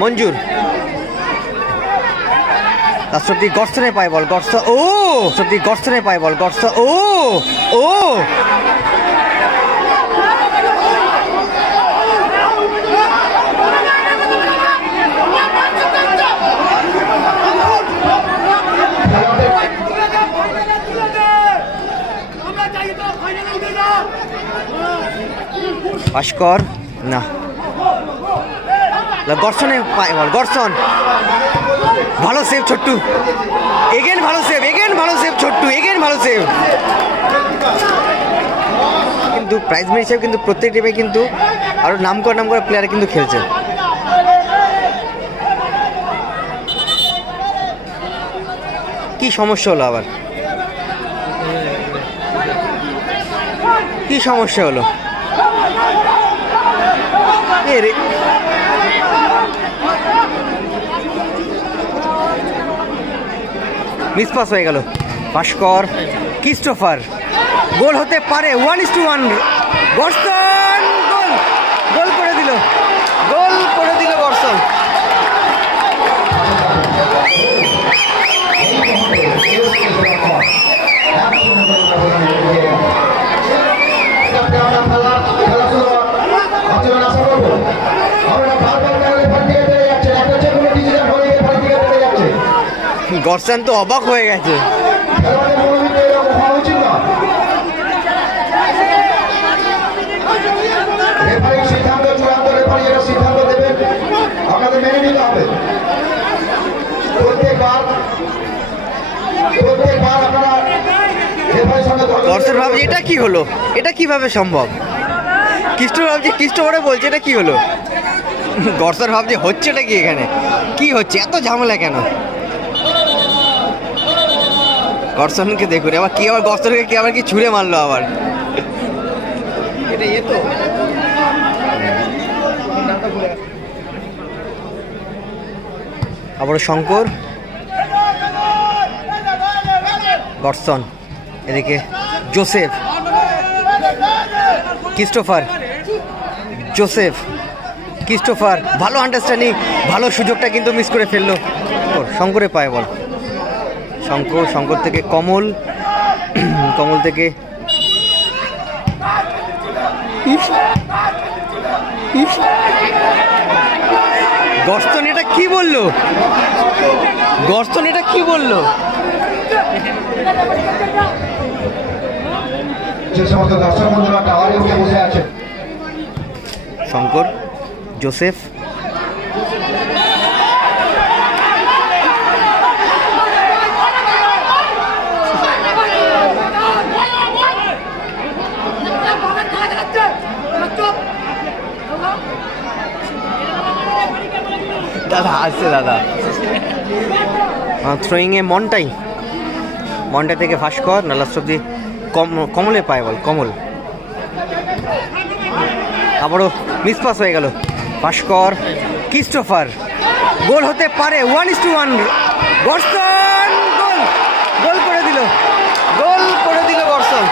মঞ্জুর রাষ্ট্রপতি গর্সনে পায় বল, গর্স ও রাষ্ট্রপতি গর্সনে পায় বল, গর্স ও ও ভাস্কর না, গর্সনে পায় বল, গর্সন ভালো সেভ ছোট্টু, এগেন ভালো সেভ, এগেন ভালো সেভ ছোট্টু, এগেন ভালো সেভ। কিন্তু প্রাইজ মানি হিসেবে কিন্তু প্রত্যেক টিমে কিন্তু আরো নাম করা প্লেয়ার কিন্তু খেলছে। কি সমস্যা হলো আবার, কি সমস্যা হলো? মিসপাস হয়ে গেল। ভাস্কর, ক্রিস্টোফার, গোল হতে পারে, 1-1 গর্সন, গোল, গোল করে দিল, গোল করে দিল গর্সন। গর্সন তো অবাক হয়ে গেছে। গর্সন ভাবছে এটা কি হলো, এটা কিভাবে সম্ভব? ক্রিস্টোফারে বলছে এটা কি হলো? গর্সন ভাবছে হচ্ছেটা কি, এখানে কি হচ্ছে, এত ঝামেলা কেন? গর্সনকে দেখুন আবার কি, আবার গর্সনকে কি আবার কি ছুঁড়ে মারলো আবার। আবার শঙ্কর, গর্সন, এদিকে জোসেফ, ক্রিস্টোফার, জোসেফ, ক্রিস্টোফার, ভালো আন্ডারস্ট্যান্ডিং, ভালো সুযোগটা কিন্তু মিস করে ফেললো। শঙ্করে পায় বল, শঙ্কর থেকে কমল, কমল থেকে গর্সন, এটা কি বললো? গর্সন এটা কি বললো? শঙ্কর, জোসেফ, দাদা আসছে, দাদা থ্রোয়িং এ মন্টা থেকে ভাস্কর, না লাস্ট অব্দি কমলে পায় বল, কমল, আবারও মিসপাস হয়ে গেল। ভাস্কর, ক্রিস্টোফার, গোল হতে পারে, 1-1 গর্সন, গোল, গোল করে দিল, গোল করে দিল গর্সন।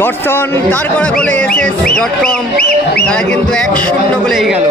গর্সন তার করা গোলে ss.com তারা কিন্তু 1-0 গোলে এগিয়ে গেল।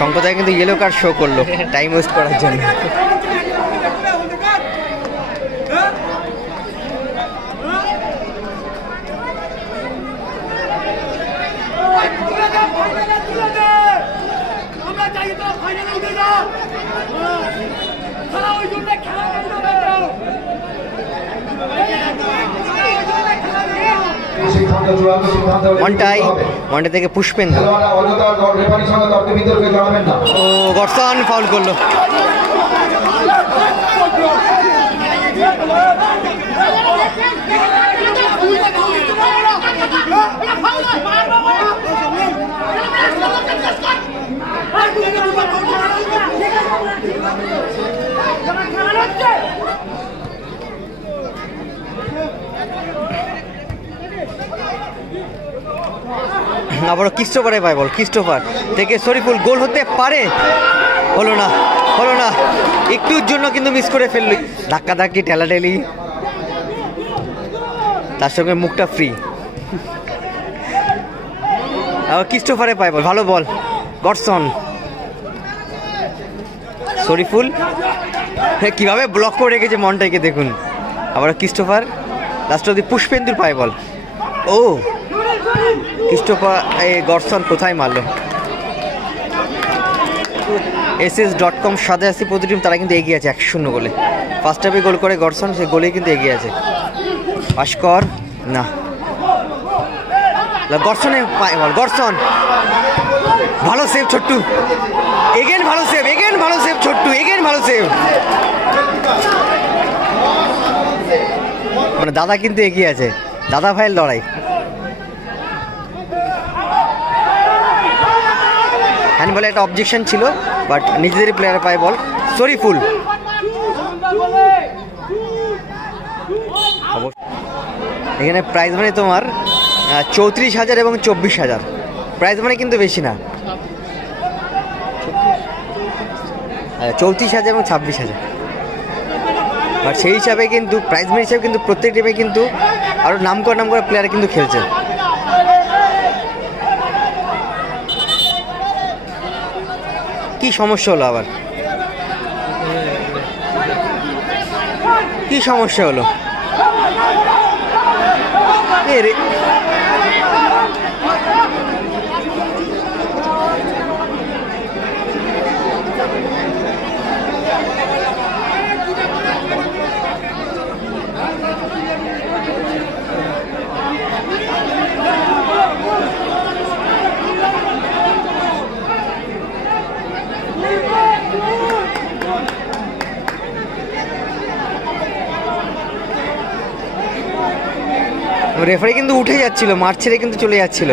সম্প্রদায় কিন্তু ইয়েলো কার্ড শো করলো টাইম ওয়েস্ট করার জন্য। মন্টা থেকে পুষ্পেন্দু, ও গর্সন ফাউল করলো। আবারও ক্রিস্টোফারে পায় বল, ক্রিস্টোফার থেকে শরীফুল, গোল হতে পারে, হলো না, হলো না, একটুর জন্য কিন্তু মিস করে ফেলল। ধাক্কা ধাক্কি ঠেলাঠেলি, তার সঙ্গে মুখটা ফ্রি। আবার ক্রিস্টোফারে পায় বল, ভালো বল, গর্সন, শরীফুল কিভাবে ব্লক করে রেখেছে মনটাকে দেখুন। আবার ক্রিস্টোফার, লাস্ট অব্দি পুষ্পেন্দুর পায় বল। ও ক্রিস্টোফার, এই গর্সন কোথায় মারলো। ss.com সাথে আসি প্রতি টিম, তারা কিন্তু এগিয়ে আছে 1-0 গোলে। ফার্স্ট হাফে গোল করে গর্সন, সেই গোলেই কিন্তু এগিয়ে আছে। ভাস্কর না, গর্সনে পায় বল, গর্সন, ভালো সেভ ছোট্টু, এগেন ভালো সেভ, এগেন ভালো সেভ ছোট্টু, এগেন ভালো সেভ। মানে দাদা কিন্তু এগিয়ে আছে, দাদা ভাইয়ের লড়াই। হ্যান্ডবলে একটা অবজেকশন ছিল, বাট নিজেদেরই প্লেয়ার পায় বল। শরীফুল, এখানে প্রাইজ মানে তোমার 34,000 এবং 24,000, প্রাইজ মানে কিন্তু বেশি না, 34,000 এবং 26,000। আর সেই হিসাবে কিন্তু প্রাইজ মানি হিসাবে কিন্তু প্রত্যেক টিমে কিন্তু আরও নাম করা প্লেয়ার কিন্তু খেলছে। কি সমস্যা হলো আবার, কি সমস্যা হলো? রেফারি কিন্তু উঠে যাচ্ছিল, মাঠ ছেড়ে কিন্তু চলে যাচ্ছিল।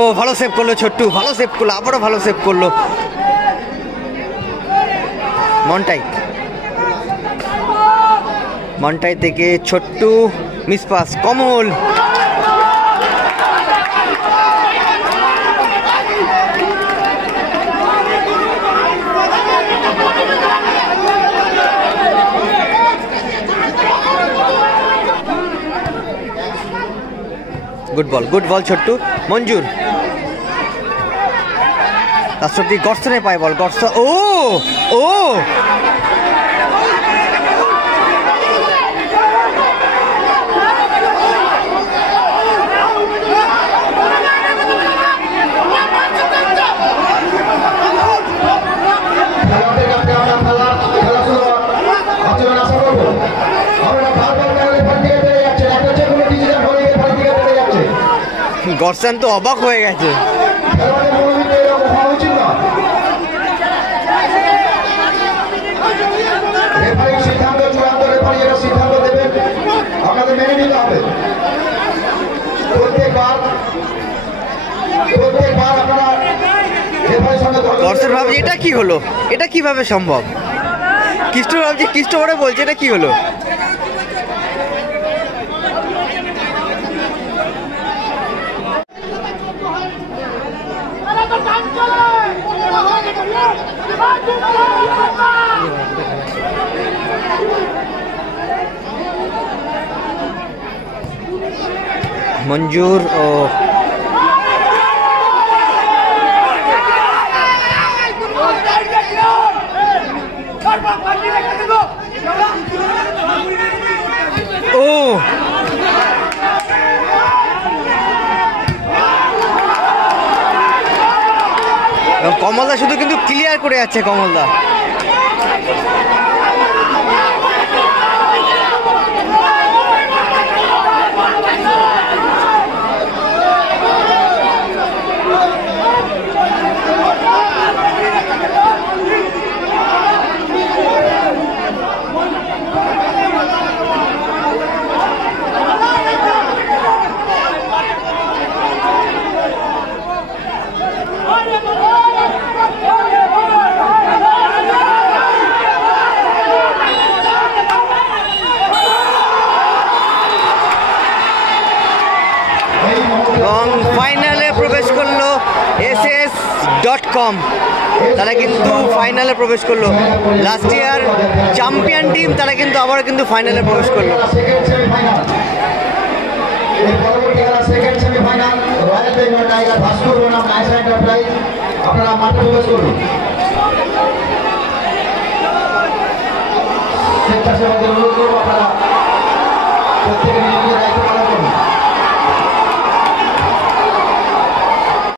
ও ভালো সেভ করলো ছোট্টু, ভালো সেভ করলো, আবারও ভালো সেভ করলো মন্টাই। মন্টাই থেকে Chhottu, miss pass, Kamal, good ball, good ball Chhottu. Manjur, রাষ্ট্রপতি গর্সনে পায় বল, গর্স, ও ও গর্সন তো অবাক হয়ে গেছে। গর্সন ভাবছে এটা কি হলো, এটা কিভাবে সম্ভব? খ্রিস্টো ভাবছে, খ্রিস্টো করে বলছে এটা কি হলো? মঞ্জুর ও কমলদা শুধু কিন্তু ক্লিয়ার করে যাচ্ছে কমলদা। এবং ফাইনালে প্রবেশ করলো SS.com। তারা কিন্তু ফাইনালে প্রবেশ করলো। লাস্ট ইয়ার চ্যাম্পিয়ন টিম তারা কিন্তু আবার কিন্তু ফাইনালে প্রবেশ করলো। আপনারা মাঠে প্রবেশ করুন। স্বেচ্ছাসেবকদের অনুরোধ করবো আপনারা প্রত্যেকে নিজেদের দায়িত্ব